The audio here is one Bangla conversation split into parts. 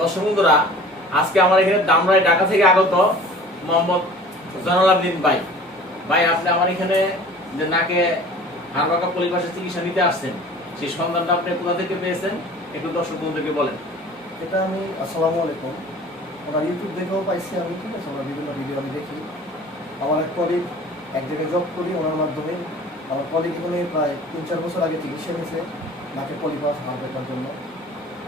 দর্শক বন্ধুরা, আজকে আমার এখানে দামরাই ঢাকা থেকে আগত মোহাম্মদ জয়নুল আবেদিন ভাই আপনি আমার এখানে যে নাকে হাড়বাঁকা পলিপাসের চিকিৎসা নিতে আসছেন, সেই সন্ধানটা আপনি কোথা থেকে পেয়েছেন একটু দর্শক বন্ধুদেরকে বলেন। এটা আমি আসসালামু আলাইকুম, ওনার ইউটিউব দেখেও পাইছি আমি, ঠিক আছে, ওনার বিভিন্ন ভিডিও আমি দেখি। আমার এক কলিগ এক জায়গায় জব করি, ওনার মাধ্যমে আমার কলিগ এখানে প্রায় 3-4 বছর আগে চিকিৎসা নিয়েছে নাকে পলিপাস হাড় ব্যথার জন্য।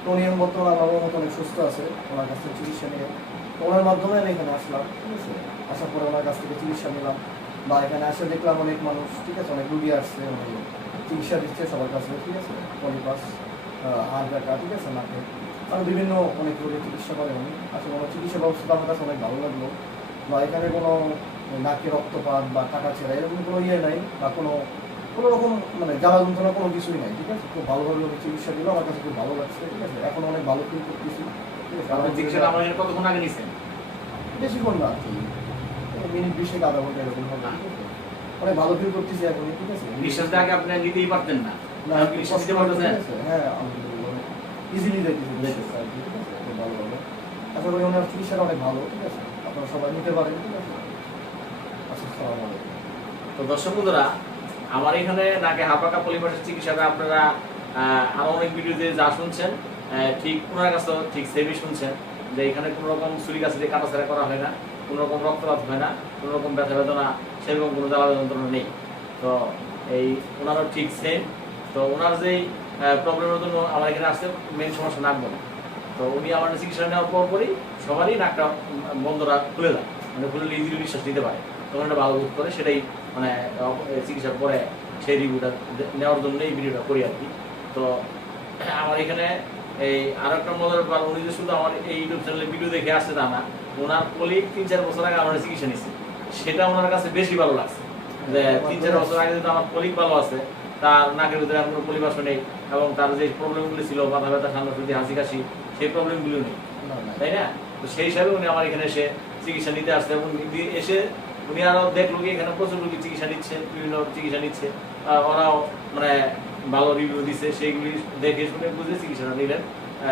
তো উনি বর্তমানে আমার মতো অনেক সুস্থ আছে ওনার কাছ থেকে চিকিৎসা নিয়ে। তো ওনার মাধ্যমে আমি এখানে আসলাম, ঠিক আছে। আসার পরে ওনার কাছ থেকে চিকিৎসা নিলাম, বা এখানে আসে দেখলাম অনেক মানুষ, ঠিক আছে, অনেক রুগী আসছে, উনি চিকিৎসা দিচ্ছে সবার কাছে, ঠিক আছে, পলিপাস হাড় ব্যথা, ঠিক আছে, নাকে আরও বিভিন্ন অনেক রোগের চিকিৎসা করে উনি। আসলে ওনার চিকিৎসা ব্যবস্থা আমার কাছে অনেক ভালো লাগলো, বা এখানে কোনো নাকে রক্তপাত বা কাটা ছেঁড়া এরকম কোনো ইয়ে নাই, বা কোনো রকম মানে জ্বালা যন্ত্রণা কোনো কিছুই নাই, ঠিক আছে। খুব ভালোভাবে উনি চিকিৎসা দিল, আমার কাছে খুব ভালো লাগছে, ঠিক আছে। এখন অনেক ভালো ফিল করতেছি, ঠিক আছে। আপনার চিকিৎসাটা আমার এখানে কতক্ষণ আগে নিছেন? বেশিক্ষণ না আর কি, মিনিট 20 থেকে আধা ঘন্টা এরকম হবে, ঠিক আছে। অনেক ভালো ফিল করতেছি এখন, ঠিক আছে। নিঃশ্বাসটা আগে আপনি নিতেই পারতেন না, না আপনি নিঃশ্বাস নিতে পারতেছেন? হ্যাঁ, ইজিলি যাইতেছি, ঠিক আছে, খুব ভালোভাবে। আশা করি ওনার চিকিৎসাটা অনেক ভালো, ঠিক আছে, আপনারা সবাই নিতে পারেন, ঠিক আছে। আচ্ছা, আসসালামু আলাইকুম। তো দর্শক বন্ধুরা, আমার এখানে নাকে হাড়বাঁকা পলিপাসের চিকিৎসাটা আপনারা আরো অনেক ভিডিওতে যা শুনছেন, ঠিক ওনার কাছে ঠিক সেমই শুনছেন, যে এখানে কোনো রকম ছুরি কাছে দিয়ে কাটাছাড়া করা হয় না, কোনো রকম রক্তপাত হয় না, কোনো রকম ব্যথা বেদনা সেরকম কোনো জ্বালা যন্ত্রণা নেই। তো এই ওনারও ঠিক সেম। তো ওনার যেই প্রবলেমের জন্য আমার এখানে আসতে মেন সমস্যা নাক বলে। তো উনি আমার চিকিৎসা নেওয়ার পরই সবারই নাকটা বন্ধরা খুলে যায়, মানে খুলে ইজিলি নিঃশ্বাস নিতে পারে, তখন একটা ভালো বোধ করে। সেটাই মানে চিকিৎসার পরে সেই রিভিউটা নেওয়ার জন্য এই ভিডিওটা করি আর কি। তো আমার এখানে এই আরো একটা মজার ব্যাপার, উনি যে শুধু আমার এই ইউটিউব চ্যানেলে ভিডিও দেখে আসছে তা না, ওনার কলিগ 3-4 বছর আগে আমার চিকিৎসা নিচ্ছে, সেটা ওনার কাছে বেশি ভালো লাগছে। যে 3-4 বছর আগে যদি আমার কলিগ ভালো আছে, তার নাকের ভিতরে আর কোনো পলিপাস নেই, এবং তার যে প্রবলেমগুলি ছিল, মাথা ব্যথা, ঠান্ডা সর্দি, হাসি কাশি, সেই প্রবলেমগুলো নেই, তাই না? তো সেই হিসাবে উনি আমার এখানে এসে চিকিৎসা নিতে আসছে, এবং এসে উনি আরো দেখলো কি এখানে প্রচুর রোগী চিকিৎসা নিচ্ছে, বিভিন্ন চিকিৎসা নিচ্ছে, ওরাও মানে ভালো রিভিউ দিচ্ছে, সেইগুলি দেখে শুনে বুঝে চিকিৎসাটা নিলেন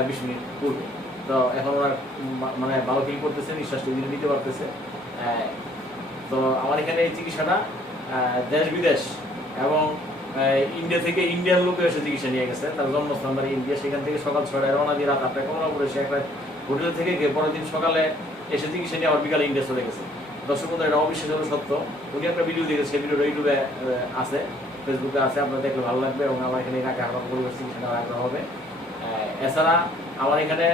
20 মিনিট পূর্বে। তো এখন ওরা মানে ভালো ফিল করতেছে, নিঃশ্বাসটা নিতে পারতেছে। তো আমার এখানে এই চিকিৎসাটা দেশ বিদেশ এবং ইন্ডিয়া থেকে ইন্ডিয়ান লোকে এসে চিকিৎসা নিয়ে গেছে, তার জন্মস্থান বাড়ি ইন্ডিয়া। সেখান থেকে সকাল 6টায় রওনা দিয়ে রাত 8টায় কমলাপুরে এসে একটা হোটেল থেকে গিয়ে পরের দিন সকালে এসে চিকিৎসা নিয়ে আবার বিকালে ইন্ডিয়া চলে গেছে। দর্শক বন্ধুরা, এটা অবিশ্বাস্য সত্য। উনি একটা ভিডিও দেখেছে, সেই ভিডিওটা ইউটিউবে আছে, ফেসবুকে আছে, আপনারা দেখলে ভালো লাগবে, এবং আমার এখানে নাকে হাড়বাঁকা পরিবেশ চিকিৎসা নেওয়ার আগ্রহ হবে। এছাড়া আমার এখানে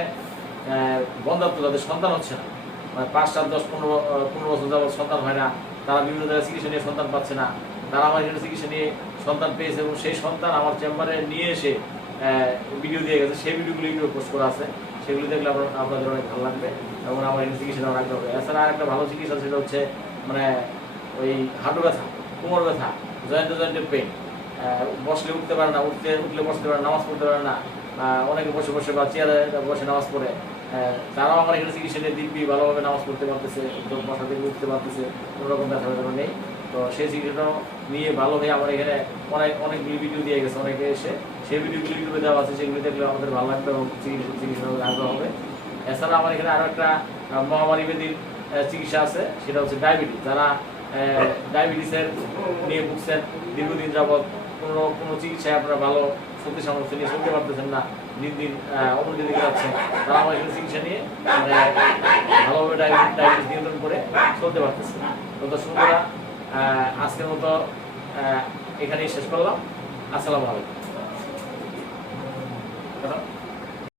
বন্ধাত্ম যাদের সন্তান হচ্ছে না, মানে 5, 7, 10, 15 বছর যাবত সন্তান হয় না, তারা বিভিন্ন জায়গায় চিকিৎসা নিয়ে সন্তান পাচ্ছে না, তারা আমার এখানে চিকিৎসা নিয়ে সন্তান পেয়েছে, এবং সেই সন্তান আমার চেম্বারে নিয়ে এসে ভিডিও দিয়ে গেছে। সেই ভিডিওগুলো ইউটিউবে পোস্ট করা আছে, সেগুলি দেখলে আপনাদের অনেক ভালো লাগবে, এবং আমার এখানে চিকিৎসা নেওয়ার আগ্রহ হবে। এছাড়া আরেকটা ভালো চিকিৎসা, সেটা হচ্ছে মানে ওই হাঁটু ব্যথা, কোমর ব্যথা, জয়েন্টের পেইন, বসলে উঠতে পারে না, উঠলে বসতে পারে না, নামাজ পড়তে পারে না, অনেকে বসে বসে বা চেয়ারে বসে নামাজ পড়ে, তারাও আমার এখানে চিকিৎসা নিয়ে দিব্যি ভালোভাবে নামাজ পড়তে পারতেছে, বসা থেকে উঠতে পারতেছে, কোনো রকম ব্যথা ব্যথা নেই। তো সেই চিকিৎসাটাও নিয়ে ভালো হয়ে আমার এখানে অনেকগুলি ভিডিও দিয়ে গেছে, অনেকে এসে সেই ভিডিওগুলি ইউটিউবে দেওয়া আছে, সেগুলি দেখলে আমাদের ভালো লাগবে এবং চিকিৎসা আগ্রহ হবে। এছাড়া আমার এখানে আরও একটা মহামারী ব্যাধির চিকিৎসা আছে, সেটা হচ্ছে ডায়াবেটিস। যারা ডায়াবেটিসের নিয়ে ভুগছেন, দীর্ঘদিন যাবৎ কোনো চিকিৎসায় আপনারা ভালো শক্তি সামর্থ্য নিয়ে চলতে পারতেছেন না, দিন দিন অবনতি দিকে যাচ্ছেন, তারা আমার এখানে চিকিৎসা নিয়ে মানে ভালোভাবে ডায়াবেটিস নিয়ন্ত্রণ করে চলতে পারতেছে। তো দর্শক বন্ধুরা, আজকের মতো এখানেই শেষ করলাম। আসসালামু আলাইকুম।